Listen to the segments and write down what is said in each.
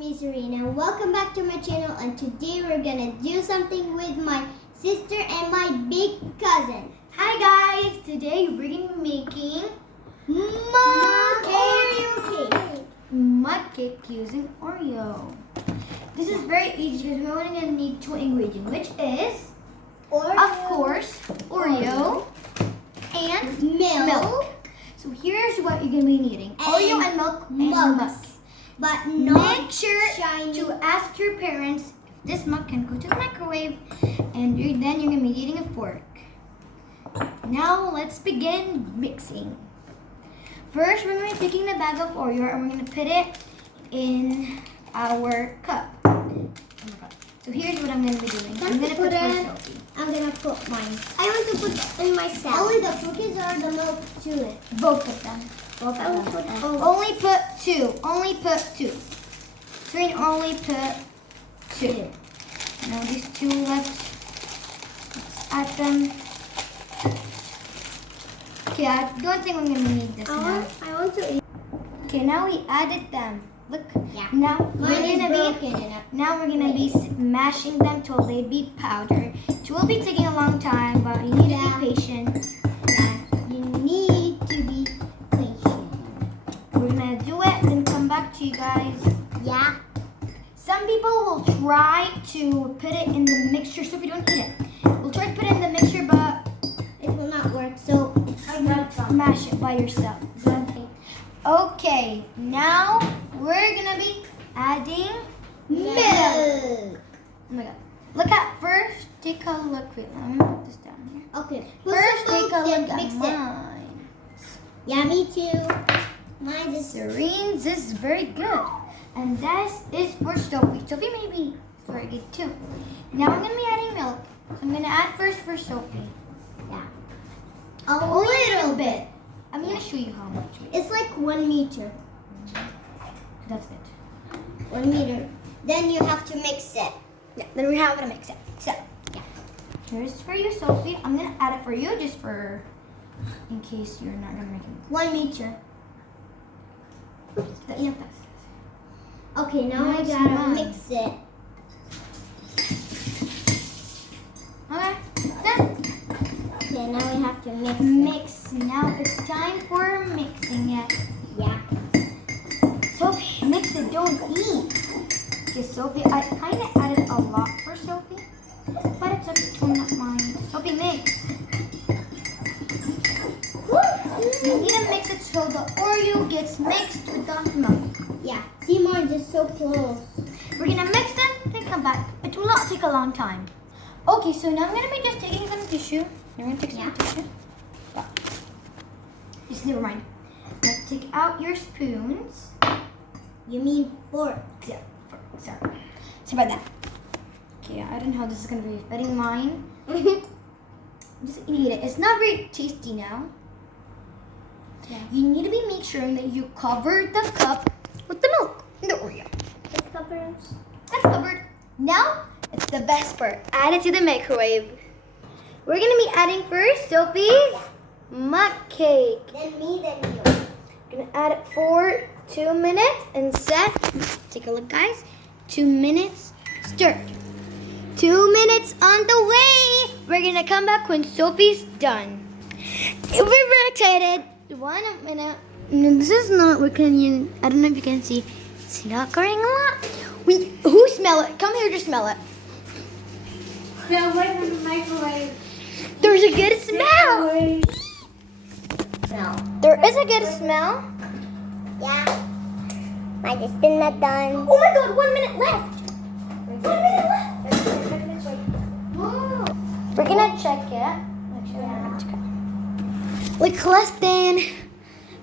me Serena. Welcome back to my channel, and today we're gonna do something with my sister and my big cousin. Hi guys! Today we're gonna be making mud cake using Oreo. This is very easy because we're only gonna need two ingredients, which is of course Oreo and milk. So here's what you're gonna be needing: Oreo and milk and mug. But make sure to ask your parents if this mug can go to the microwave, and then you're gonna be needing a fork. Now let's begin mixing. First, we're gonna be taking the bag of Oreo and we're gonna put it in our cup. So here's what I'm gonna be doing. I'm gonna put mine. I want to put in myself. Only the cookies or the milk to it? Both of them. Only put two. Only put two. Serene, only put two. Now these two let's add them. Okay, I don't think I'm gonna need this now. I want to eat. Okay, now we added them. Look. Yeah. Now we're gonna be smashing them till they be powder. It will be taking a long time, but you need to be patient. You need to be patient. We're gonna do it and then come back to you guys. Yeah. Some people will try to put it in the mixture, so if you don't eat it, we'll try to put it in the mixture, but it will not work. So smash it by yourself. Okay, now we're gonna be adding milk. Oh my god. Look at first, take a look. Wait, let me put this down here. Okay. First, take a look mix at mine. Yeah, me too. Mine is Serene's is very good. And this is for Sophie. Sophie maybe very good too. Now I'm gonna be adding milk. So I'm gonna add first for Sophie. Yeah. A little bit. I'm gonna show you how much. It's like 1 meter. That's it. 1 meter. Then you have to mix it. Yeah, then we have to mix it. So, yeah. Here's for you, Sophie. I'm gonna add it for you just for in case you're not gonna make it. 1 meter. Oops, that's enough. Okay, now I gotta mix it. Okay, done. Okay, now we have to mix Mix. Now it's time for mixing it. Yeah. Sophie, mix it, don't eat. Okay, Sophie, I kind of added a lot for Sophie, but it's okay, not mine. Sophie, mix. You need to mix it so the Oreo gets mixed with the milk. Yeah. See, mine is so close. We're gonna mix them, then come back. It will not take a long time. Okay, so now I'm gonna be just taking some tissue. You're gonna take some tissue. Just never mind. Let's take out your spoons. You mean fork? Yeah, fork. Sorry. Sorry about that. Okay, I don't know how this is gonna be fitting mine. Just eat it. It's not very tasty now. Yeah. You need to be make sure that you cover the cup with the milk and the Oreo. It's covered. That's covered. Now it's the best part. Add it to the microwave. We're gonna be adding first Sophie's mud cake. Then me, then you. Gonna add it for 2 minutes and set. Take a look, guys. 2 minutes. Stir. 2 minutes on the way. We're gonna come back when Sophie's done. We're very excited. 1 minute. No, this is not. I don't know if you can see. It's not going a lot. Who smell it? Come here to smell it. Smell right from the microwave. There's a good smell. There is a good smell. Yeah. Mine is still not done. Oh my god, 1 minute left. 1 minute left. Whoa. We're gonna check it. Like less than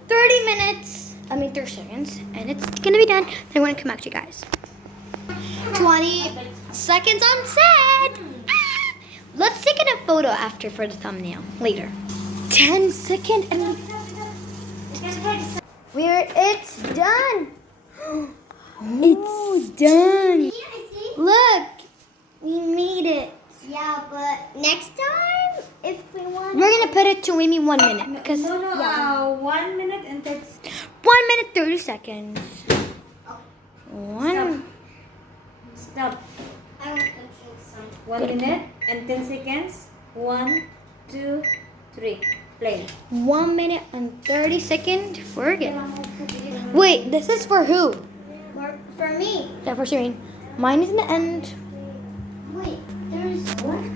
30 minutes. 30 seconds. And it's gonna be done. Then we're gonna come back to you guys. 20 seconds on set. Let's take a photo after for the thumbnail later. 10 seconds and it's done. It's done. Look, we made it. Yeah, but next time, if we want, we're gonna put it to maybe 1 minute because 1 minute and 30. 1 minute 30 seconds. 1. Stop. I want to drink some. 1 minute and 10 seconds. 1, 2, 3. Play. 1 minute and 30 seconds. We're good. Wait, this is for who? For me. Yeah, for Serene. Mine is in the end. Wait, there's one.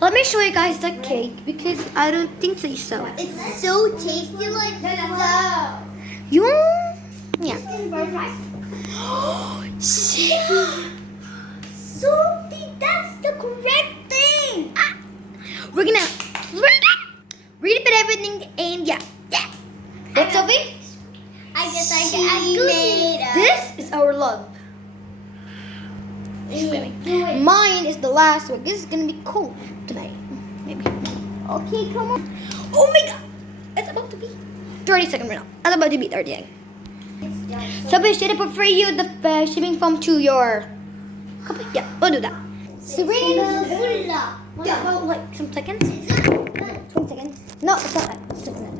Let me show you guys the cake because I don't think that you saw it. It's so tasty, like so. You? Yeah. Salty, that's the correct thing. We're gonna read about everything and yeah. What's Sophie? I guess I made it. This is our love. Mine is the last one. This is gonna be cool tonight. Maybe. Okay, come on. Oh my god! It's about to be 30 seconds right now. It's about to be 30. Sophie, should I prefer you the shipping foam to your copy? Yeah, we'll do that. Serene. Yeah, about like some seconds. 20 seconds. No, it's not that. It's not that.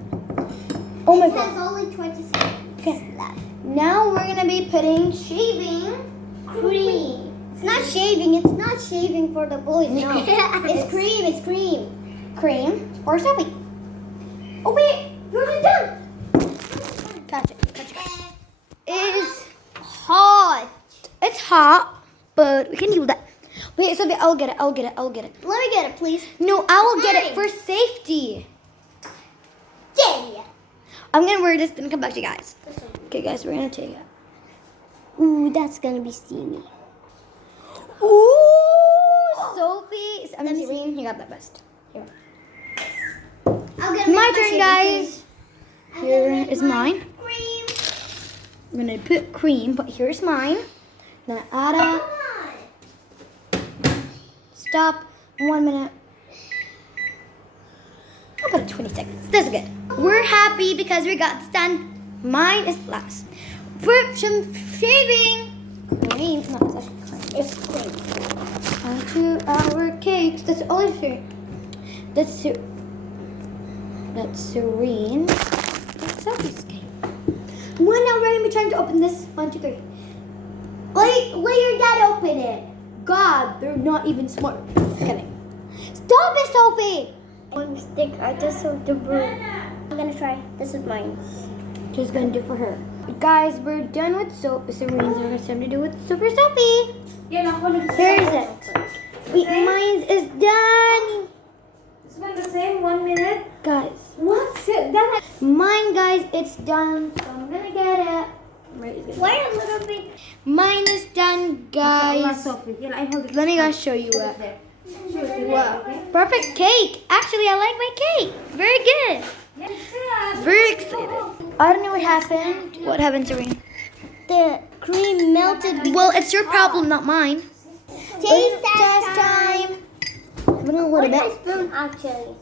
Oh my It has god. only 20 seconds Okay. left. Now we're gonna be putting shaving Cream. It's not shaving. It's not shaving for the boys. No. It's cream. It's cream. cream for Sophie. Oh wait, you're almost done. Catch it. It is Hot. it's hot, but we can use that. Wait, Sophie, I'll get it. I'll get it. Let me get it, please. No, I will It's get it mine. for safety. Yeah. I'm gonna wear this and come back to you guys. Okay, guys, we're gonna take it. Ooh, that's gonna be steamy. Ooh, Sophie. I Let mean, me see. Serene, you got that best. Here. I'm gonna My make turn, shaving guys. cream. I'm Here gonna make is my mine. Cream. I'm gonna put cream, but here's mine. Then add Come a on. stop. 1 minute. I'll put it 20 seconds. That's good. We're happy because we got this done. Mine is last. For some shaving. Cream. No, it's actually cream. It's cream. Onto our cakes. That's all here. That's Serene. That's Sophie's cake. When are we going to be trying to open this? 1, 2, 3. Let your dad open it. God, they're not even smart. Kidding. Stop it, Sophie! One stick. I just have the broom. I'm gonna try. This is mine. Just gonna do for her. Guys, we're done with Serene's. We're gonna to do with for Sophie. Yan ako Here is it. Wait, mine is done. This one the same. 1 minute. Guys, What's it? That mine, guys, it's done. So I'm gonna get it. Right, it's Wait a little bit. Mine is done, guys. Sophie. Yan, I hold it. Let me guys show you Hold it. it there. Wow, perfect cake. Actually, I like my cake. Very good. Yes. Very excited. I don't know what happened. What happened, Serene? The cream melted. Well, it's your problem, not mine. Taste test time. I'm gonna a little Where's my bit. spoon actually?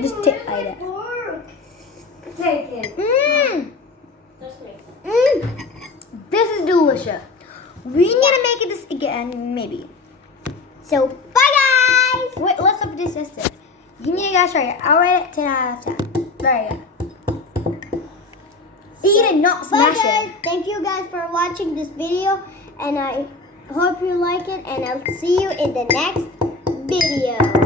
Just take like that. Take it. Mmm. Mmm. This is delicious. We need to make it this again, maybe. So bye guys. Wait, let's open this instead. You need to guys try it. I'll rate it 10 out of 10. Very good. Eat it, not Bye smash guys. it. Thank you guys for watching this video, and I hope you like it. And I'll see you in the next video.